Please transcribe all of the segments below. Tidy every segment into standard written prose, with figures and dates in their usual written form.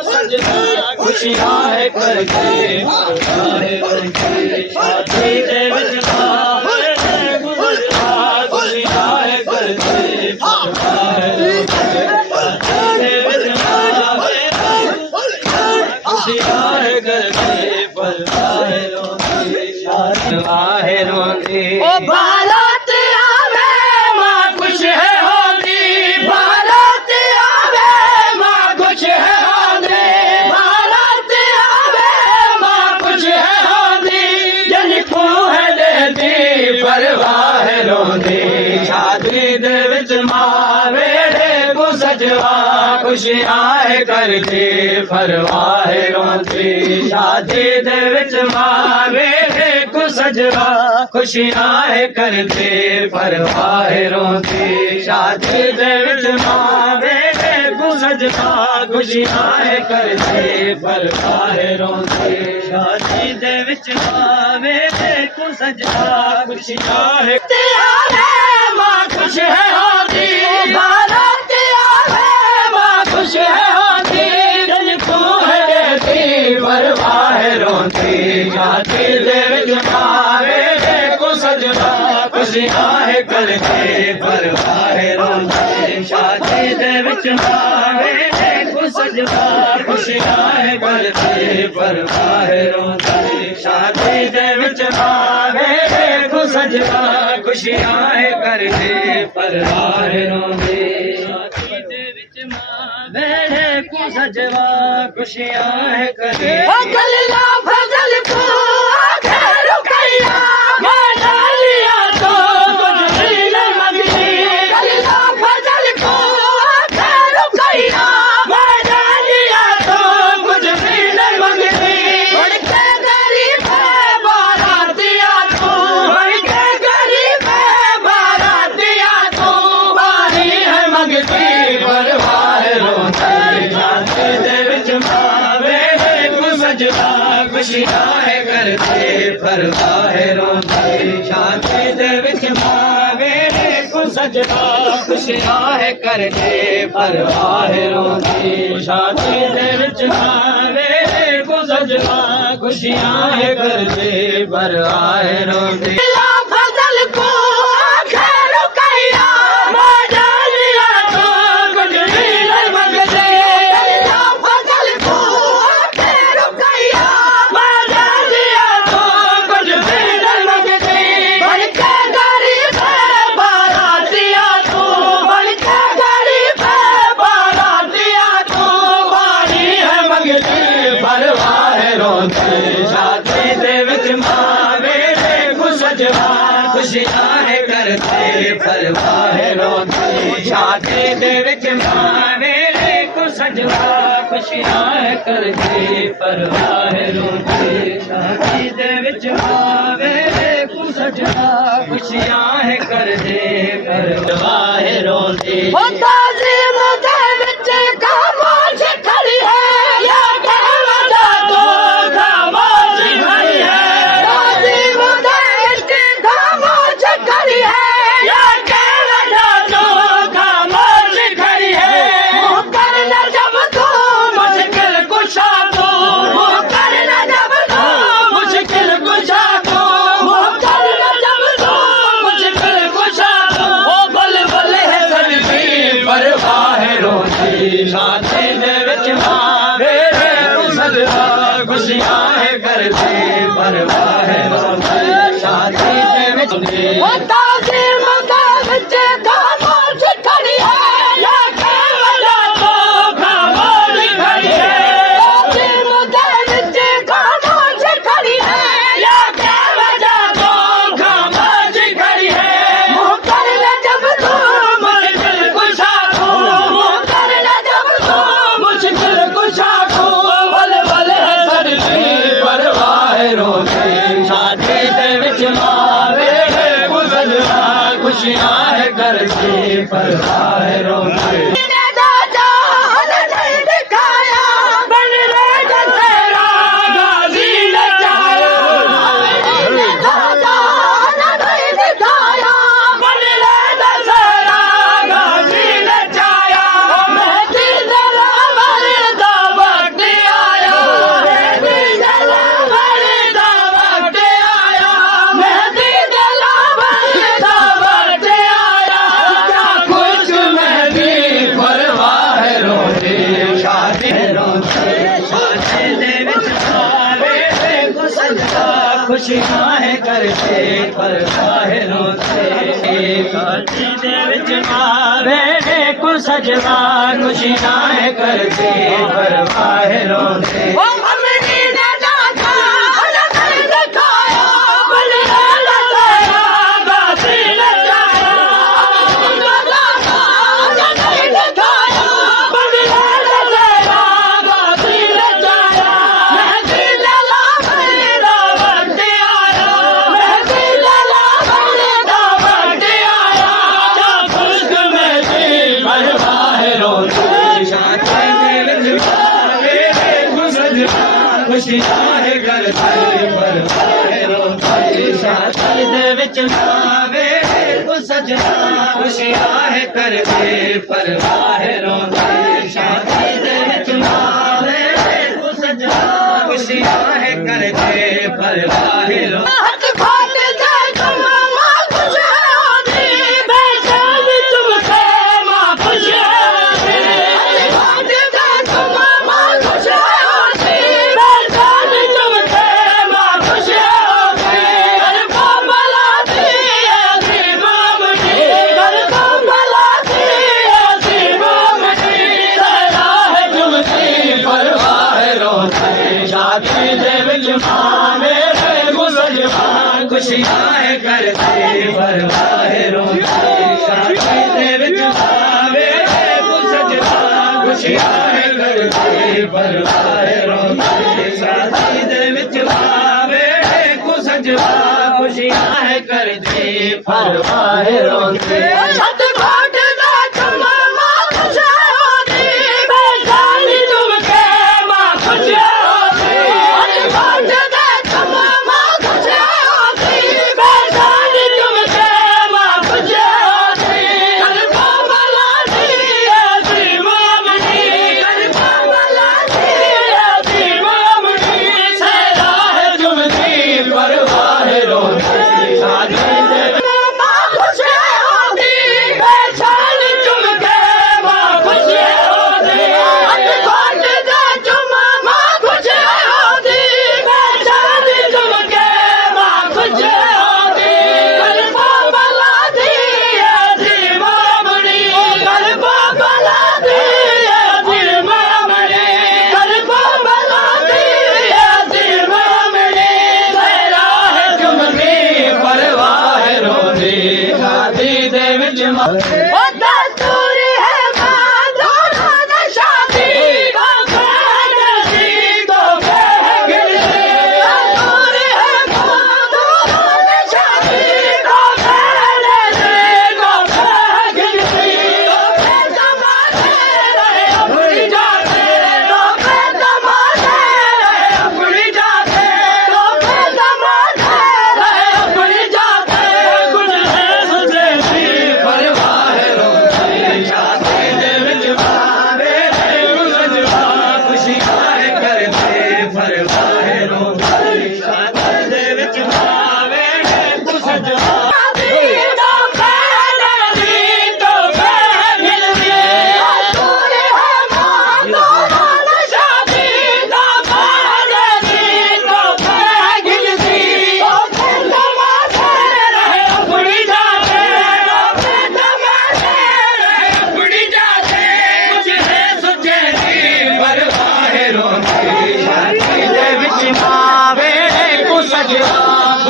खुशियां है करके शादी दे विच मावे खुशियां है करके खुशियां है करके शादी रोंदी बारात आवे मां खुश है होंदी बारात आवे मां खुश है होंदी बारात आवे मां खुश है होंदी जन को है देती परवाह रोंदी शादी दे विच मावे को सजवा खुशियां है करके परवाह रोंदी शादी दे विच मावे को सजवा खुशियां है करते परवाह रोंदी शादी दे विच मावे को सजवा खुशियां है करते परवाह रोंदी शादी दे विच मावे को सजवा खुशियां है मां खुश है होंदी बारात आवे मां खुश है होंदी जन को है देती परवाह रोंदी शादी दे विच मावे को सजवा खुशियां है करके परवाह रोंदी शादी दे विच मावे को सजवा खुशियां है करके परवाह रोंदी शादी दे विच मावे को सजवा खुशियां है करके परवाह रोंदी शादी दे विच मावे को सजवा खुशियां है करके गल्ला फजल को रुकैया माना लिया तो कुछ भी न मंगती गल्ला फजल को रुकैया माना लिया तो कुछ भी न मंगती उड़ के गरीब है बारातिया तू उड़ के गरीब है बारातिया तू बारी है मंगती परवाह रोंदी शादी दे विच मावे को सजवा खुशियां है करते परवाह रोंदी शादी दे विच मावे को सजवा खुशियां है करते परवाह रोंदी शादी दे विच मावे को सजवा खुशियां है करते परवाह रोंदी फजल को रुकैया माना लिया तो कुछ भी न मंगते फजल को रुकैया माना लिया तो कुछ भी न मंगते बन के गरीब है बारातिया तू बन के गरीब है बारातिया तू बारी है मंगती परवाह रोंदी शादी दे विच मावे को सजवा खुशियां है करते परवाह रोंदी शादी दे विच मावे को सजवा खुशियां है करते परवाह रोंदी शादी दे विच मावे को सजवा खुशियां है करते परवाह रोंदी ताज़ीम दे विच खामोश खड़ी है या कहवदा तो खामोश खड़ी है ताज़ीम दे विच खामोश खड़ी है या कहवदा तो खामोश खड़ी है मुँह कर न जब तू मुश्किल कुशा तू मुँह कर न जब तू मुश्किल कुशा तू मुँह कर न जब तू मुश्किल कुशा तू ओ बल बल है सजदी परवाह रोंदी शादी दे विच मावे को सजवा खुशियां है करते परवाह रोंदी शादी दे विच ताज़ीम दे विच खामोश खड़ी है या कहवदा तो खामोश खड़ी है ताज़ीम दे विच खामोश खड़ी है या कहवदा तो खामोश खड़ी है मुँह कर न जब तू मुश्किल कुशा तू मुँह कर न जब तू मुश्किल कुशा तू बल बल है सजदी परवाह रोंदी शादी दे विच मावे को सजवा खुशियां है करते परवाह रोंदी दिखाया बन रे दशहरा गाजी नचाया दिखाया बन रे दशहरा गाजी नचाया मेहदी दरा दा शादी रोंदे शादी दे विच पावे को सजदा खुशियां है करते पर काहे रोंदे शादी दे विच पावे को सजदा खुशियां है करते पर काहे रोंदे खुशियां है करते पर काहे रोंदे शादी दे विच पावे को सजना खुशियां है करते पर काहे रोंदे शादी दे विच पावे को सजना खुशियां है करते पर काहे रोंदे खुशियां है करते पर काहे रोंदे शादी दे विच पावे को सजना खुशियां है करते पर काहे रोंदे शादी दे विच पावे को सजना खुशियां है करते पर काहे रोंदे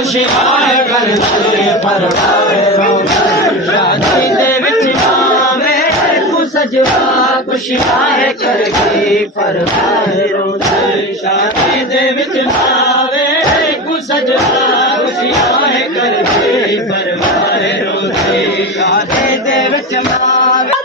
खुशियां करते पर काहे रोंदे शादी दे विच पावे को सजना खुशियां करते पर काहे रोंदे शादी दे विच पावे को सजना खुशियां करते पर काहे रोंदे शादी दे विच पावे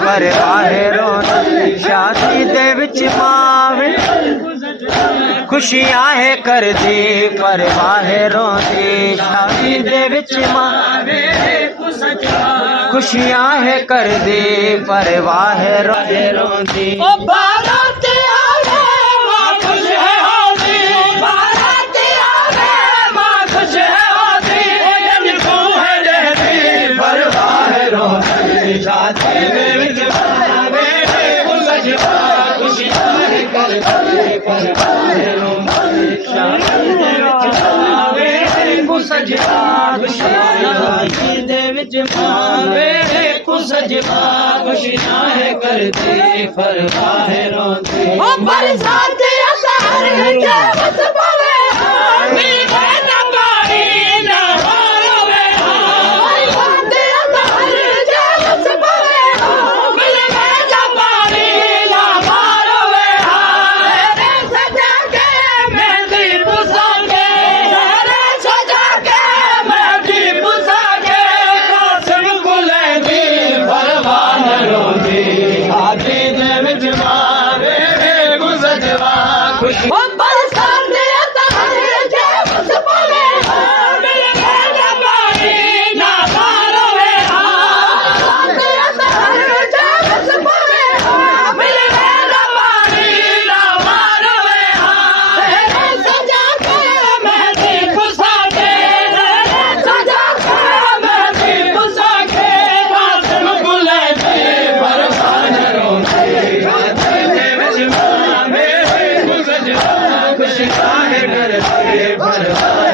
ਪਰ ਬਾਹਰੋਂ ਸ਼ਾਦੀ ਦੇ ਵਿੱਚ ਮਾਵੇ ਖੁਸ਼ੀਆਂ ਹੈ ਕਰਦੀ ਪਰ ਬਾਹਰੋਂ ਦੀ ਸ਼ਾਦੀ ਦੇ ਵਿੱਚ ਮਾਵੇ ਖੁਸ਼ੀਆਂ ਹੈ ਕਰਦੀ ਪਰ ਬਾਹਰੋਂ ਦੀ ਓ ਬਾਰਾਤ ਆਵੇ ਮਾਂ ਖੁਸ਼ ਹੈ ਹੋਦੀ ਬਾਰਾਤ ਆਵੇ ਮਾਂ ਖੁਸ਼ ਹੈ ਹੋਦੀ ਜਨ ਕੋ ਹੈ ਜਹਦੀ ਪਰ ਬਾਹਰੋਂ ਦੀ ਸ਼ਾਦੀ ਦੇ ਵਿੱਚ खुशियां है करते पर बाहरों से बरसात असर के बस पवे मिले न पानी न होवे बरसात असर के बस पवे मिले न पानी न होवे रे सजा के मेहंदी बुसा के रे सजा के मेहंदी बुसा के कासिम गुलेंदी खुशियां है करते पर